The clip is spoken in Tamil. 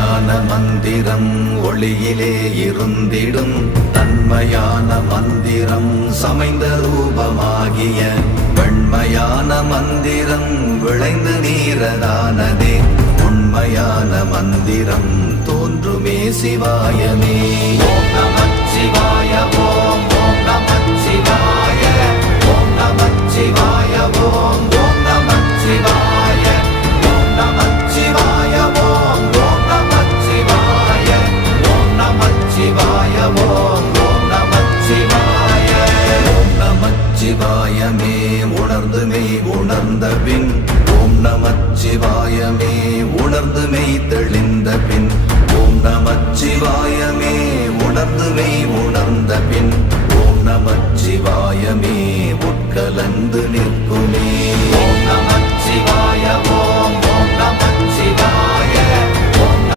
உண்மையான மந்திரம் ஒளியிலே இருந்திடும் தன்மையான மந்திரம் சமைந்த ரூபமாகிய வெண்மையான மந்திரம் விளைந்து நீரதானதே உண்மையான மந்திரம் தோன்றுமே சிவாயமே. ஓம் நம